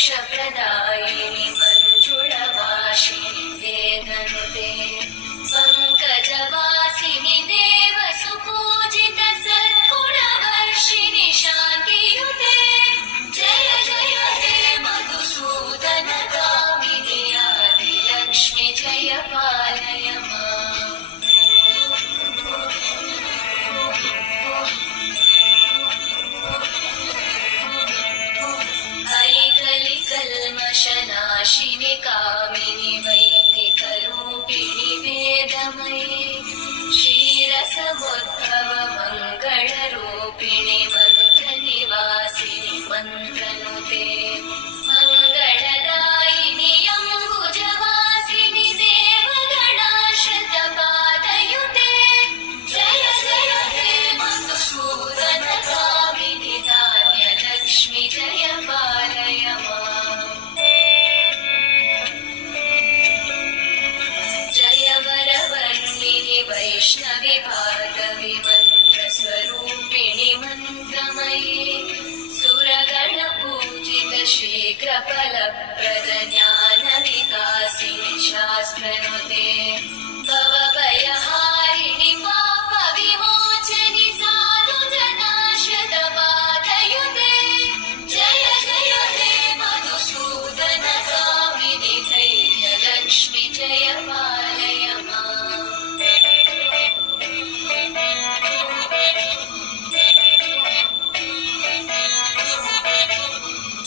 मोक्षप्रदायिनि मञ्जुळवासिनि वेदनुते पङ्कजवासिनि देवसुपूजित सद्गुणवर्षिणि शान्तियुते जय जय हे मधुसूदनगामिनि आदिलक्ष्मि जय पालय माम् कल्मषनाशिनि कामिनि वैदिकरूपिणि वेदमयि क्षीरसमुद्भव मङ्गलरूपिणि मन्त्रनिवासिनि मन्त्रनुते मङ्गलदायिनि अम्बुजवासिनि देवगणाश्रितपादयुते जय जय हे मधुसूदनगामिनि धान्यलक्ष्मि जय पालय माम् वरवर्णिनि वैष्णवि भार्गवि मन्त्रस्वरूपिणि मन्त्रमयि सुरगणपूजित शीघ्रफलप्रद ज्ञानविकासिनि शास्त्रनुते भवभयहारिणि पापविमोचनि साधुजनाश्रितपादयुते जय जय हे मधुसूदनगामिनि धैर्यलक्ष्मि जय पालय माम्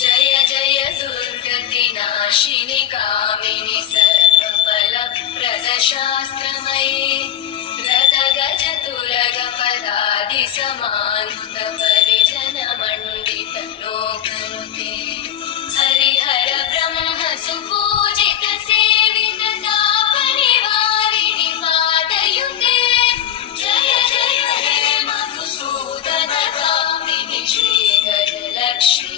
जय जय दुर्गतिनाशिनि कामिनि सर्वफलप्रद शास्त्रमयि रथगजतुरगपदादिसमानुत परिजनमण्डित लोकनुते हरिहर ब्रह्म सुपूजित सेवित तापनिवारिणि पादयुते जय जय हे मधुसूदनगामिनि श्रीगजलक्ष्मि